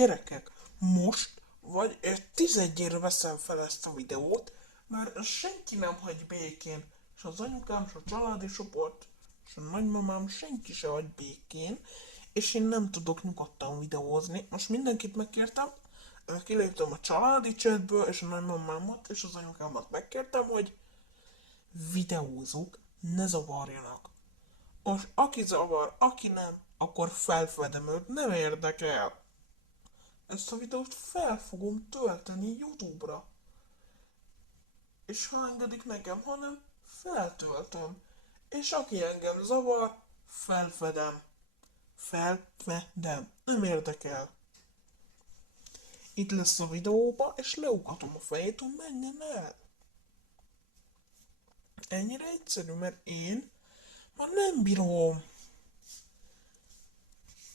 Gyerekek, most vagy 11-ére veszem fel ezt a videót, mert senki nem hagy békén. És az anyukám, és a családi csoport, és a nagymamám senki se hagy békén, és én nem tudok nyugodtan videózni. Most mindenkit megkértem, kiléptem a családi chatből, és a nagymamámat és az anyukámat megkértem, hogy videózunk, ne zavarjanak. Most aki zavar, aki nem, akkor felfedem őt, nem érdekel. Ezt a videót fel fogom tölteni YouTube-ra. És ha engedik nekem, hanem feltöltöm. És aki engem zavar, felfedem. Felfedem. Nem érdekel. Itt lesz a videóba, és leugatom a fejét, hogy menjen el. Ennyire egyszerű, mert én már nem bírom.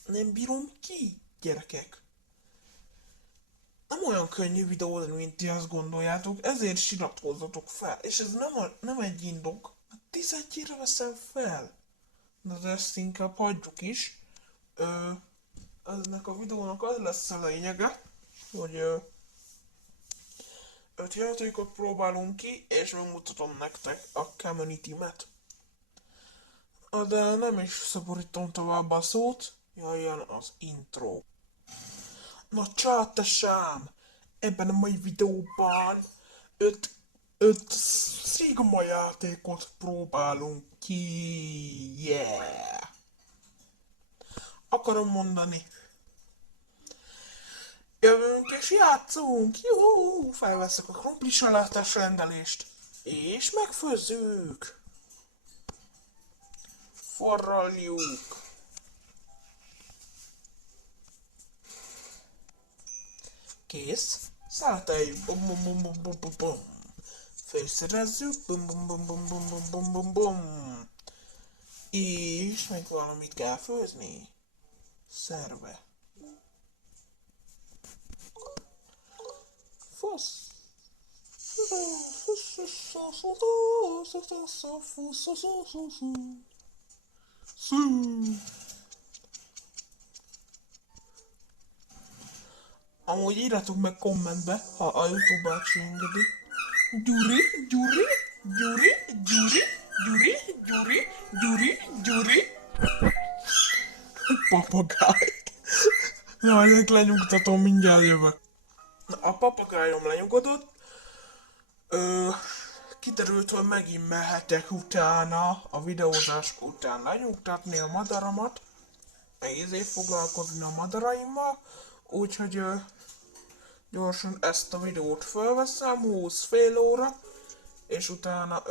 Nem bírom ki, gyerekek. Nem olyan könnyű videózni, mint ti azt gondoljátok, ezért is iratkozzatok fel. És ez nem egy indok, mert 11-ére veszem fel. De ezt inkább hagyjuk is. Ennek a videónak az lesz a lényege, hogy 5 játékot próbálunk ki, és megmutatom nektek a community-met. De nem is szaporítom tovább a szót, jöjjön az intro. Na csátesám! Ebben a mai videóban 5 Sigma játékot próbálunk ki. Yeah! Akarom mondani. Jövünk és játszunk! Juhú! Felveszek a krumpli salátás rendelést. És megfőzzük! Forraljuk! Kész. Szálltáljunk. Bum bum bum bum bum bum bum. Főszerezzük. Bum bum bum bum bum bum bum bum bum. És meg valamit kell főzni. Szerve. Fosz. Amúgy írjátok meg kommentbe, ha a YouTube bácsi engedi. Gyuri, Gyuri, Gyuri, Gyuri, Gyuri, Gyuri, Gyuri, Gyuri. Papagáj. Na, ezek lenyugtatom, mindjárt jövök. Na, a papagájom lenyugodott. Kiderült, hogy megint mehetek utána, a videózás után lenyugtatni a madaramat. Meg foglalkozni a madaraimmal. Úgyhogy gyorsan ezt a videót felveszem, 20 fél óra, és utána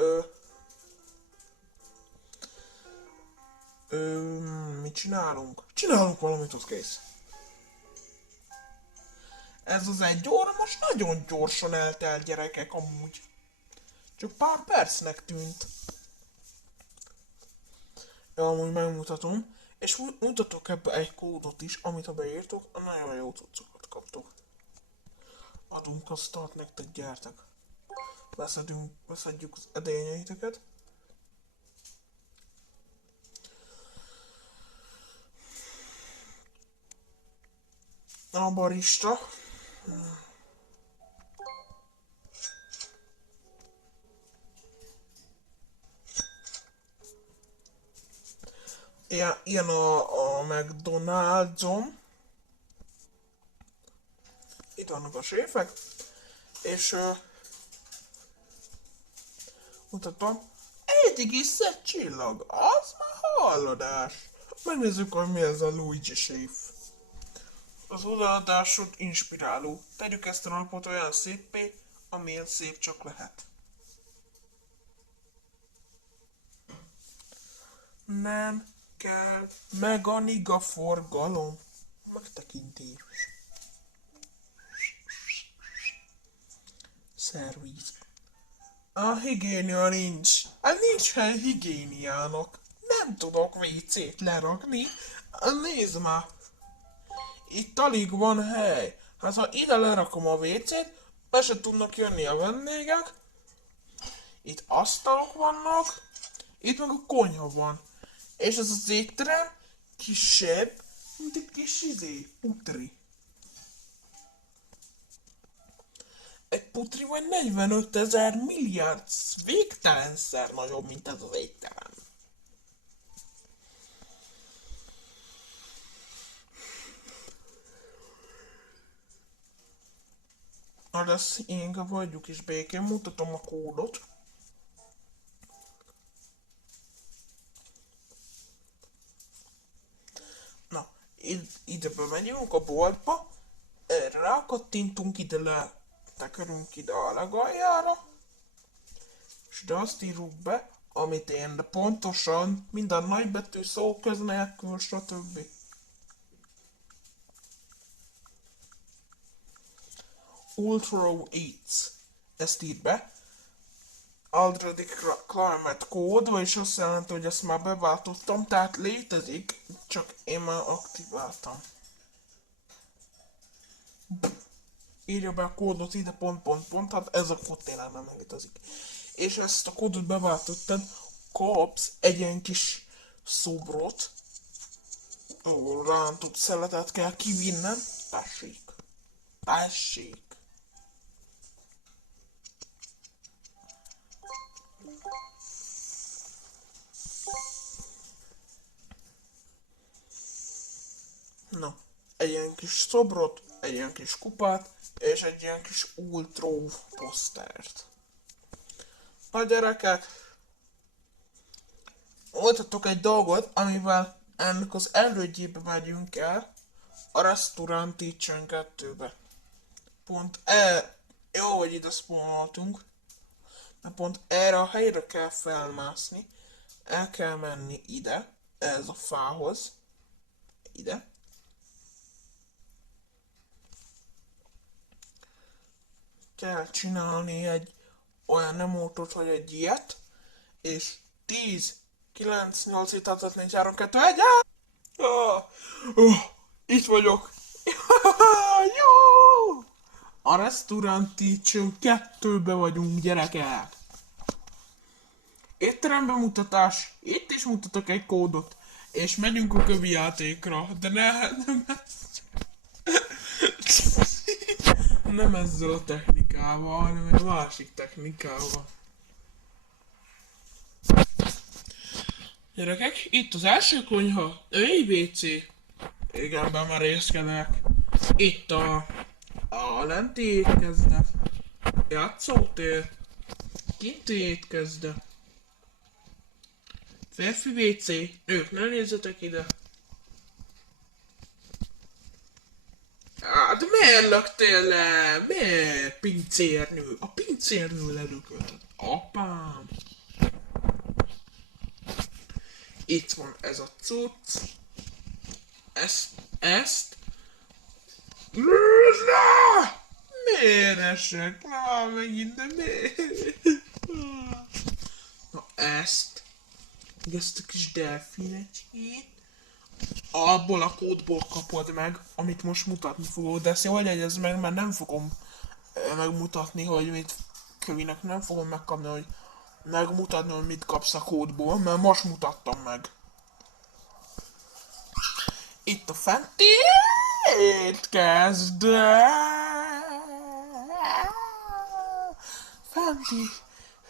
mit csinálunk? Csinálunk valamit, az kész. Ez az 1 óra most nagyon gyorsan eltelt, gyerekek, amúgy. Csak pár percnek tűnt. Ja, amúgy megmutatom. És mutatok ebbe egy kódot is, amit ha beírtok, nagyon jó cuccokat kaptok. Adunk a start nektek, gyertek. Beszedjük az edényeiteket. A barista. Ilyen a McDonald's-om. Itt vannak a séfek. És mutatom. 1,1 csillag. Az már halladás. Megnézzük, hogy mi ez a Luigi séf. Az odaadásod inspiráló. Tegyük ezt a napot olyan széppé, amilyen szép csak lehet. Nem kell meganig a forgalom. Megtekintés. Szerviz. A higiénia nincs. Nincs hely higiéniának. Nem tudok WC-t lerakni. Nézd már. Itt alig van hely. Hát ha ide lerakom a WC-t, be se tudnak jönni a vendégek. Itt asztalok vannak. Itt meg a konyha van. És ez az étterem kisebb, mint egy kis putri. putri vagy 45 000 milliárd végtelenszer nagyobb, mint ez az étterem. Na de ezt inkább hagyjuk is békén, mutatom a kódot. Na, ide bemegyünk a boltba, rákattintunk ide le, tekerünk ide a legaljára, és de azt írjuk be, amit én, de pontosan, minden nagybetű szó köz nélkül, stb. Ultra Eats. Ezt ír be. Already Climate Code, vagyis azt jelenti, hogy ezt már beváltottam, tehát létezik, csak én már aktiváltam. Írja be a kódot ide, hát ez a kód tényleg nem létezik. És ezt a kódot beváltottad, kapsz egy ilyen kis szobrot, ahol rántott szeletet kell kivinnem. Tessék. Tessék. Na, egy ilyen kis szobrot, egy ilyen kis kupát, és egy ilyen kis ultra posztert. Na gyerekek, mutatok egy dolgot, amivel ennek az elődjébe megyünk el, a Restaurant Teacher 2-be. Jó, hogy ide spawnoltunk, de pont erre a helyre kell felmászni, el kell menni ide, ez a fához, ide. Kell csinálni egy olyan emótot, hogy egy ilyet, és 10, 9, 8, 7, 6, 5, 4, 3, 2, 1, itt vagyok. Jó! A Restaurant Teacher 2-be vagyunk, gyerekek. Étterem bemutatás, itt is mutatok egy kódot, és megyünk a kövi játékra, de nem ezzel a technikával, hanem egy másik technikával. Gyerekek, itt az első konyha, WC. Igen, bemerészkedek. Itt a lenti étkezde, játszótér, kinti étkezde, férfi WC, nők, ne nézzetek ide. Hát miért löktél le? Miért? Pincérnő. A pincérnő lerökölt. Apám. Itt van ez a cucc. Ezt. Miért esek? Na, megint, de miért? Na, ezt a kis delfinecskét. Abból a kódból kapod meg, amit most mutatni fogok, de ezt jól jegyezd meg, mert nem fogom megmutatni, hogy mit kövinek, nem fogom megkapni, hogy megmutatni, hogy mit kapsz a kódból, mert most mutattam meg. Itt a fenti étkezde.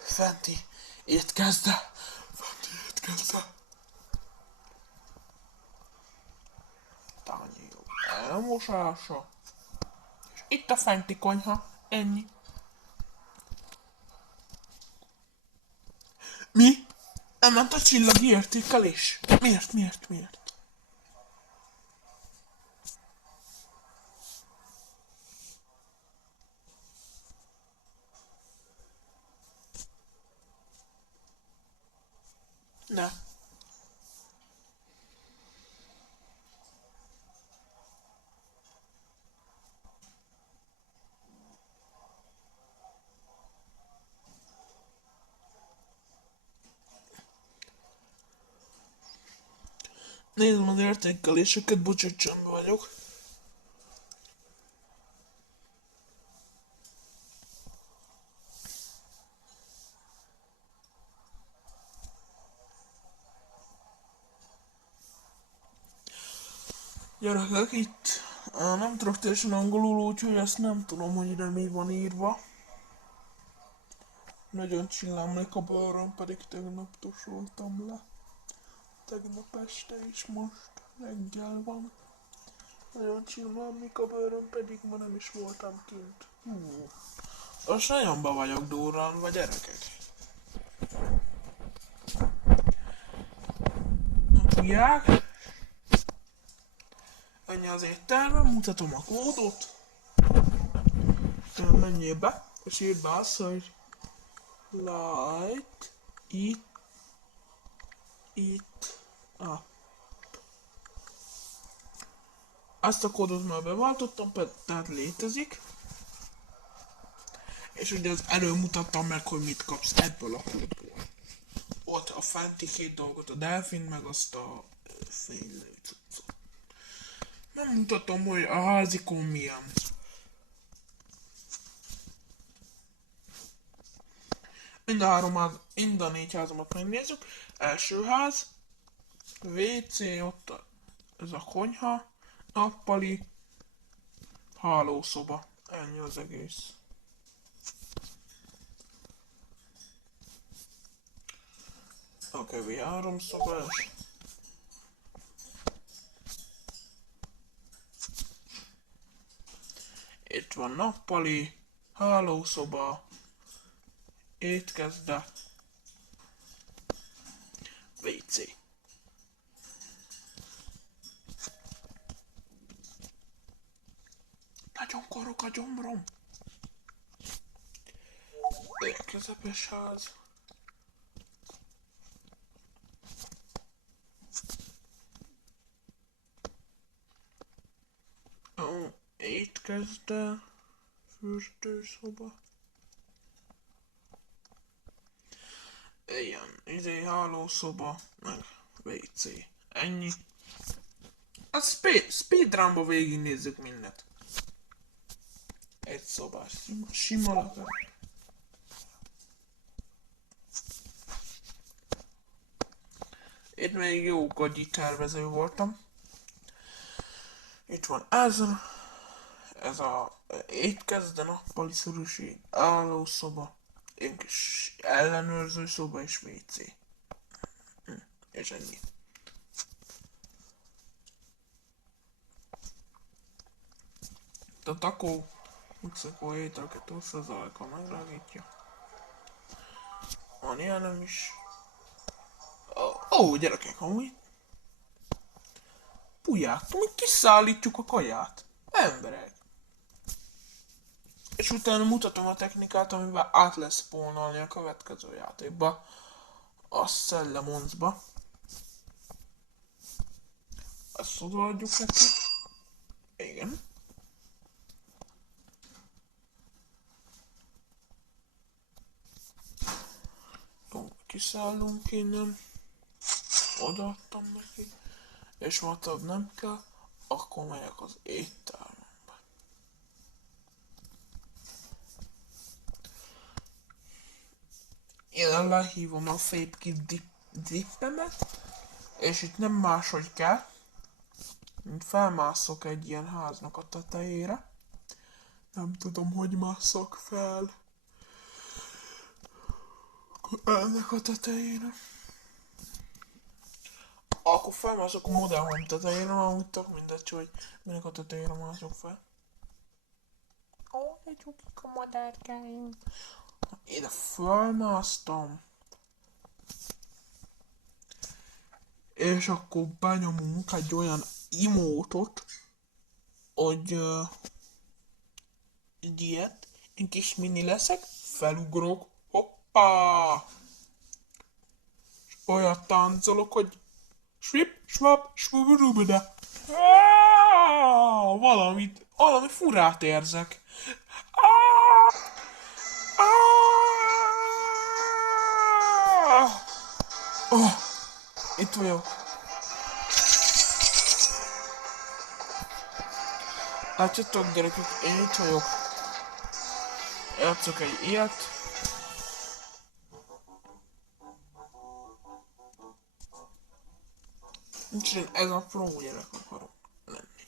Fenti étkezde. Tányérok elmosása. És itt a fenti konyha. Ennyi. Mi? Elment a csillagi értékelés. Miért? Ne. Nézem az értékeléseket, bocsánat, csöndben vagyok. Gyerekek, itt nem tudok teljesen angolul, úgyhogy ezt nem tudom, hogy ide mi van írva. Nagyon csillámlik a bőröm, pedig tegnap tusoltam le. Tegnap este is most reggel van. Nagyon csillámlik a bőröm, pedig ma nem is voltam kint. Most nagyon be vagyok durranva, gyerekek. Tudják? Ennyi az éttermem, mutatom a kódot. Menjél be, és írd be azt, hogy light it up. Azt a kódot már beváltottam, tehát létezik. És ugye az előbb mutattam meg, hogy mit kapsz ebből a kódból. Ott a fenti két dolgot, a delfin, meg azt a fénylő cuccot. Nem mutatom, hogy a házikon milyen. Mind a négy házamat megnézzük. Első ház, WC, ott ez a konyha, nappali, hálószoba. Ennyi az egész. A kövi háromszobás. Itt van nappali, hálószoba, étkezde, WC. Nagyon korok a gyomrom. Közepes ház. Étkezde, fürdőszoba. Ilyen, hálószoba, meg WC. Ennyi. A speedrunba végignézzük mindent. Egy szobás, sima lakás. Itt még jó gagyi tervező voltam. Itt van ez a étkezde, nappali szorusi, állószoba, egy kis ellenőrző szoba és WC. És ennyi. A takó utcakó ételket oszta az alka megrágítja. Van ilyenem is. Ó, gyerekek, amúgy. Puják, mi kiszállítjuk a kaját. Emberek. És utána mutatom a technikát, amivel át lesz spónolni a következő játékba. A Szellemoncba. Ezt odaadjuk neki. Igen. Jó, kiszállunk innen. Odaadtam neki. És matabb nem kell, akkor megyek az éttermembe. Én lehívom a FapeKit dippemet, és itt nem máshogy kell, mint felmászok egy ilyen háznak a tetejére. Nem tudom, hogy mászok fel ennek a tetejére. Akkor felmászok a Modern Home tetejére, amúgy tök mindegy, hogy minek a tetejére mászok fel. Ó, de csukik a madárkáim. Ide felmásztam. És akkor benyomunk egy olyan imótot, hogy egy ilyet, egy kis mini leszek, felugrok, hoppá! És olyat táncolok, hogy svip, svap, svuburubida. Valami furát érzek. Oh, itt vagyok. Látjátok, gyerekek, én itt vagyok. Játszok egy ilyet. Úgyhogy ez a pro gyerek akarok lenni.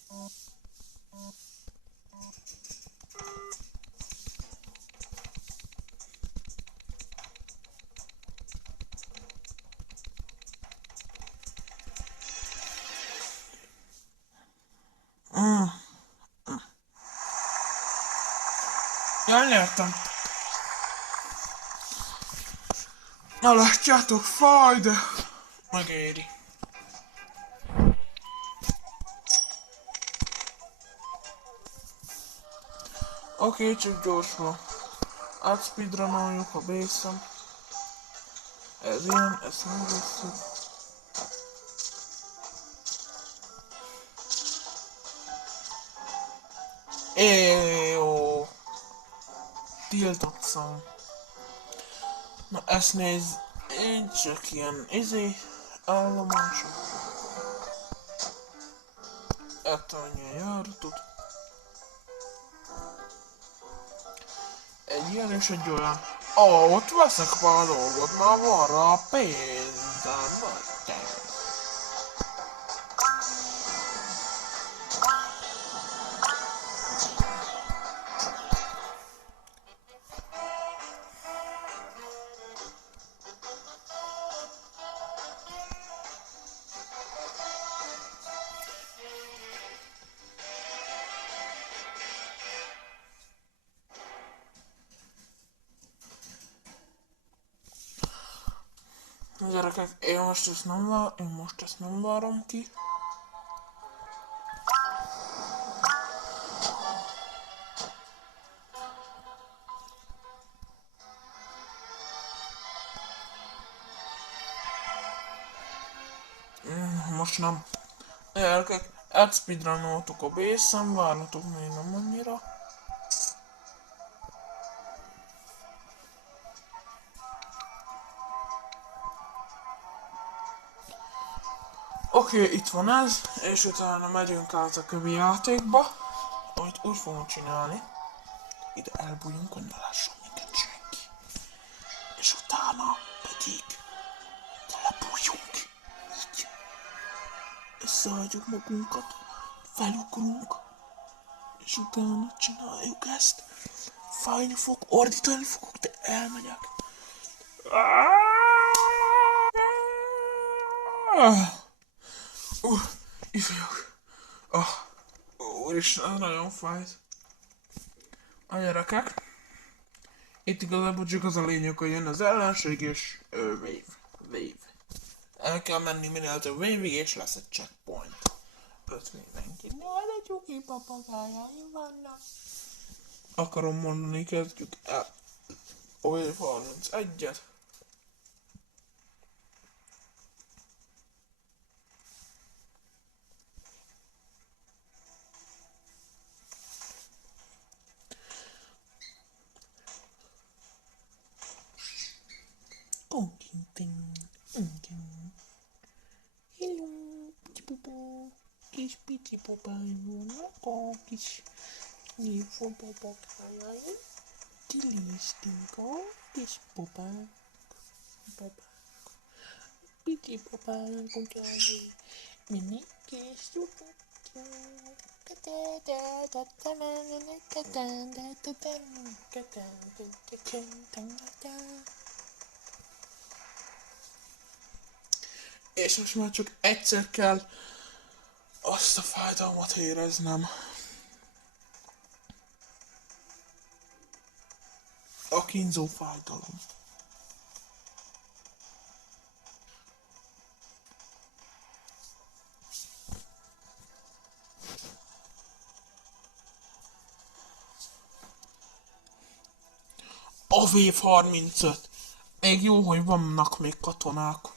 Ja, nyertem. Na látjátok, fáj, de megéri. Oké, csak gyorsan. Átspeedrunoljuk a base-en. Ez ilyen, ezt megvesszük. Jó. Tiltott szám. Na ezt nézd, én csak ilyen állomások. Ettől annyi járatot. Egy ilyen és egy olyan. Ott veszek már dolgot, már van rá pénzem, vagy te. Gyerekek, én most ezt nem várom ki. Most nem. Gyerekek, outspeedrunoltuk a base-en, várnatok még nem annyira. Oké, itt van ez, és utána megyünk át a kövi játékba, amit úgy fogunk csinálni. Ide elbújjunk, hogy ne lásson minket senki. És utána pedig telepújjunk. Így. Összehagyjuk magunkat, felugrunk, és utána csináljuk ezt. Fájni fog, ordítani fogok, de elmegyek. Ifjak. Úristen, ez nagyon fájt. A gyerekek. Itt igazából csak az a lényeg, hogy jön az ellenség és wave. El kell menni minél több wave-ig és lesz egy checkpoint. 5 mindenki. Ne, de csuki papagájaim vannak. Akarom mondani, kezdjük el. Wave 31-et. Hello, pici-pupa, kis pici-pupáim vannak, a kis papagájaim. Tilistik a kis pupák, pici-papák, kutyáim, mindig kis csupák. És most már csak egyszer kell azt a fájdalmat éreznem. A kínzó fájdalom. A Wave 35. Még jó, hogy vannak még katonák.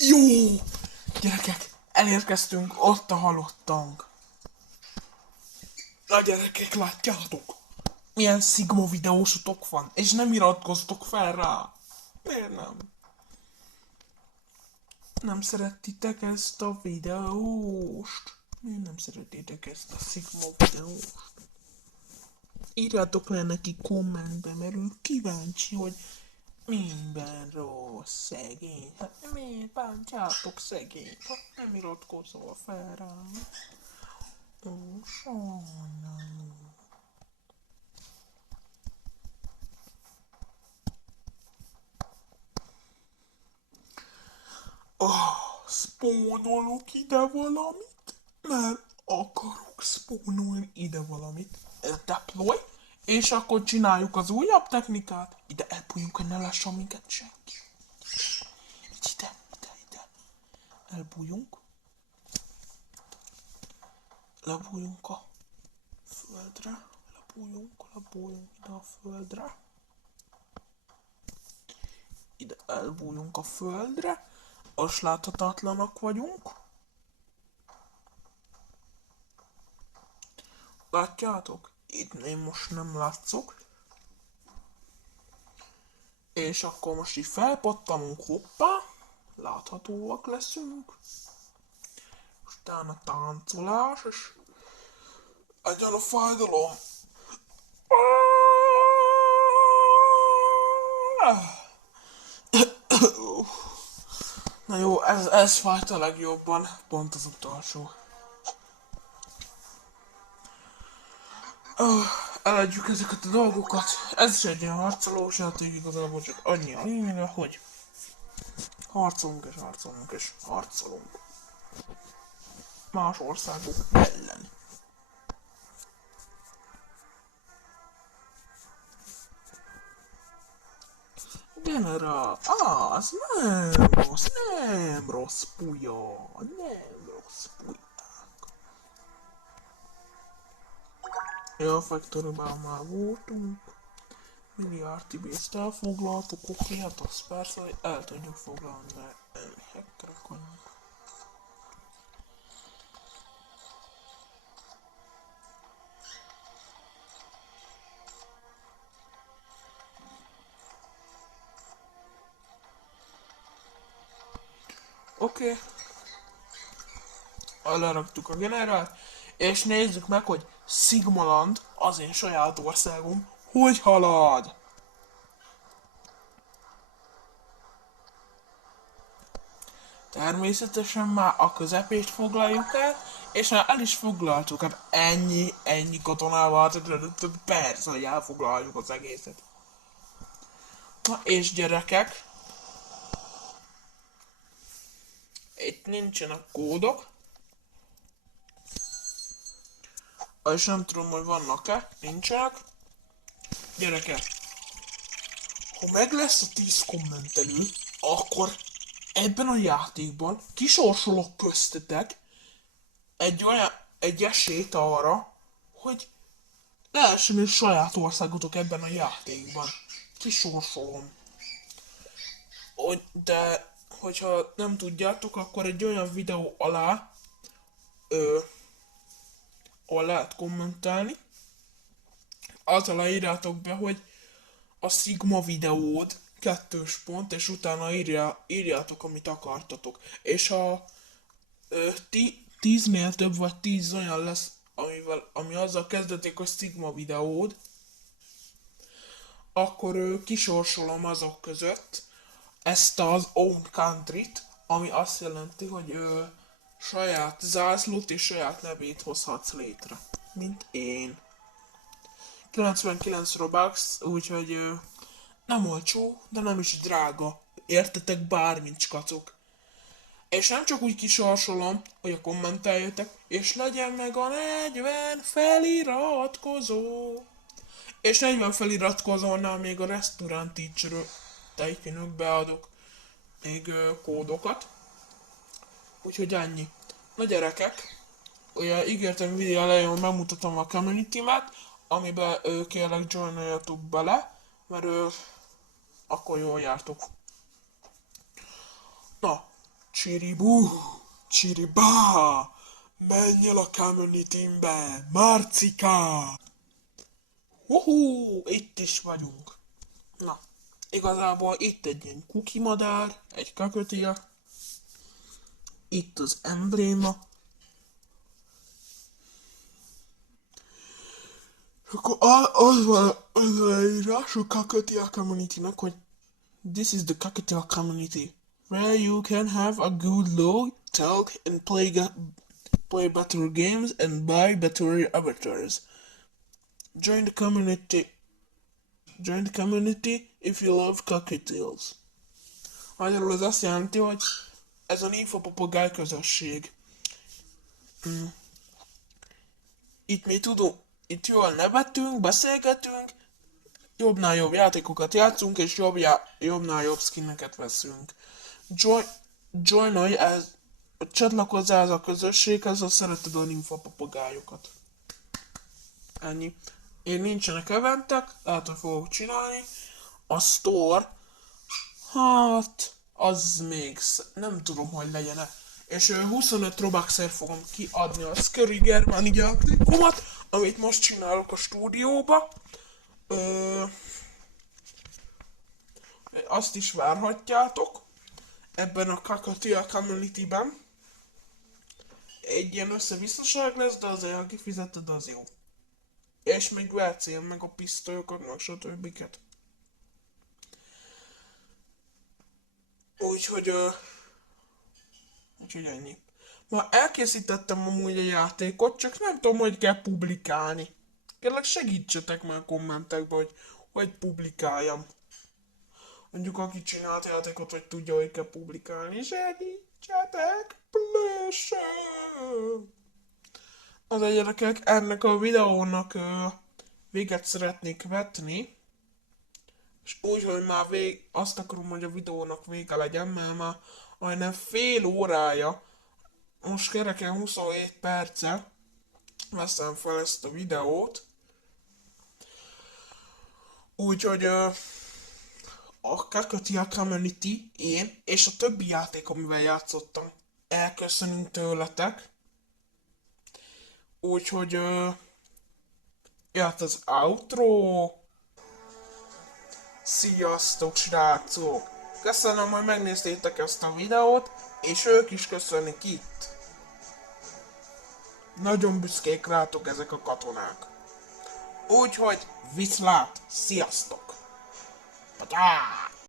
Jó! Gyerekek, elérkeztünk, ott a halottank. Na gyerekek, látjátok? Milyen szigma videósotok van, és nem iratkoztok fel rá. Miért nem? Nem szerettitek ezt a videóst? Miért nem szeretitek ezt a szigma videóst? Írjátok le neki kommentbe, mert ő kíváncsi, hogy Minden rossz, szegény. Hát miért bántjátok szegényt? Hát nem iratkozol fel rám. Ó, sajnálom. Spónolok ide valamit, mert akarok spónolni ide valamit. Deploy, és akkor csináljuk az újabb technikát. Ide elbújjunk, hogy ne lásson minket senki. Ide. Elbújjunk. Lebújjunk a földre. Lebújjunk ide a földre. Ide elbújjunk a földre. Most láthatatlanak vagyunk. Látjátok? Itt én most nem látszok. És akkor most így felpattanunk, hoppá. Láthatóak leszünk. Utána táncolás, és egyen a fájdalom. Na jó, ez fájt a legjobban, pont az utolsó. Eladjuk ezeket a dolgokat. Ez is egy ilyen harcolós játék igazából, csak annyi a lényege, hogy harcolunk és harcolunk. Más országok ellen. Generál, az nem rossz puja, nem rossz puják. Ja, Factory-ban már voltunk. Milliárd tibészt elfoglaltuk, oké, hát az persze, hogy el tudjuk foglalni, mert hackerek vagyunk. Oké. Leraktuk a generált, és nézzük meg, hogy Sigmaland, az én saját országom, hogy halad. Természetesen már a közepést foglaljuk el, és már el is foglaltuk, hát ennyi katonával, persze, hogy elfoglaljuk az egészet. Na és gyerekek, itt nincsenek kódok, és nem tudom, hogy vannak-e, nincsenek. Gyerekek, ha meg lesz a 10 kommentelő, akkor ebben a játékban kisorsolok köztetek egy esélyt arra, hogy lehessen egy saját országotok ebben a játékban. Kisorsolom. De hogyha nem tudjátok, akkor egy olyan videó alá ahol lehet kommentálni, az alá írjátok be, hogy a Sigma videód 2 pont, és utána írjátok, amit akartatok. És ha 10-nél több vagy 10 olyan lesz, ami azzal kezdődik, hogy Sigma videód, akkor kisorsolom azok között ezt az Own Country-t, ami azt jelenti, hogy saját zászlót és saját nevét hozhatsz létre, mint én. 99 Robux, úgyhogy nem olcsó, de nem is drága. Értetek, bármint skacok. És nem csak úgy kisorsolom, hogy a kommenteljetek, és legyen meg a 40 feliratkozó. És 40 feliratkozónál még a Restaurant Teacher-ök beadok még kódokat. Úgyhogy ennyi. Na gyerekek, ugye ígértem videó elején, hogy megmutatom a community-met, amiben kérlek joinoljatok bele, mert akkor jól jártok. Na, csiribú, csiribá, menj el a community-be, Marcika! Itt is vagyunk. Na, igazából itt egy ilyen kukimadár, egy kakötia, itt az embléma, és akkor az van az leírás a kakötia community-nak, hogy This is the Kakatiya community, where you can have a good look, talk, and play better games and buy better avatars. Join the community. Join the community if you love cockatiels. Magyarul az azt jelenti, hogy ez a Ninfapapagáj közösség. Itt mi tudunk, itt jól nevetünk, beszélgetünk, jobbnál jobb játékokat játszunk, és jobbnál jobb skineket veszünk. Joinolj ez, csatlakozzál ez a közösséghez, ha szereted a ninfapapagájokat. Ennyi. Én nincsenek eventek, lehet, hogy fogok csinálni. A store, hát, az még nem tudom, hogy legyen-e. És 25 Robuxért fogom kiadni a Scary Germany játékomat, amit most csinálok a stúdióba. Azt is várhatjátok ebben a Kakatiya community-ben. Egy ilyen összevisszaság lesz, de azért, ha kifizeted, az jó. És még VC-n, meg a pisztolyokat, meg stb. Úgyhogy ennyi. Már elkészítettem amúgy a játékot, csak nem tudom, hogy kell publikálni. Kérlek segítsetek már a kommentekbe, hogy publikáljam. Mondjuk aki csinált játékot, hogy tudja, hogy kell publikálni. Segítsetek, please! Az a gyerekek, ennek a videónak véget szeretnék vetni. És úgy, hogy már azt akarom, hogy a videónak vége legyen, mert már majdnem fél órája, most kereken 27 perce veszem fel ezt a videót. Úgyhogy a Kakatiya Community, én és a többi játék, amivel játszottam, elköszönünk tőletek. Úgyhogy jött az outro. Sziasztok, srácok! Köszönöm, hogy megnéztétek ezt a videót, és ők is köszönik itt. Nagyon büszkék rátok ezek a katonák. Úgyhogy viszlát, sziasztok! Patá!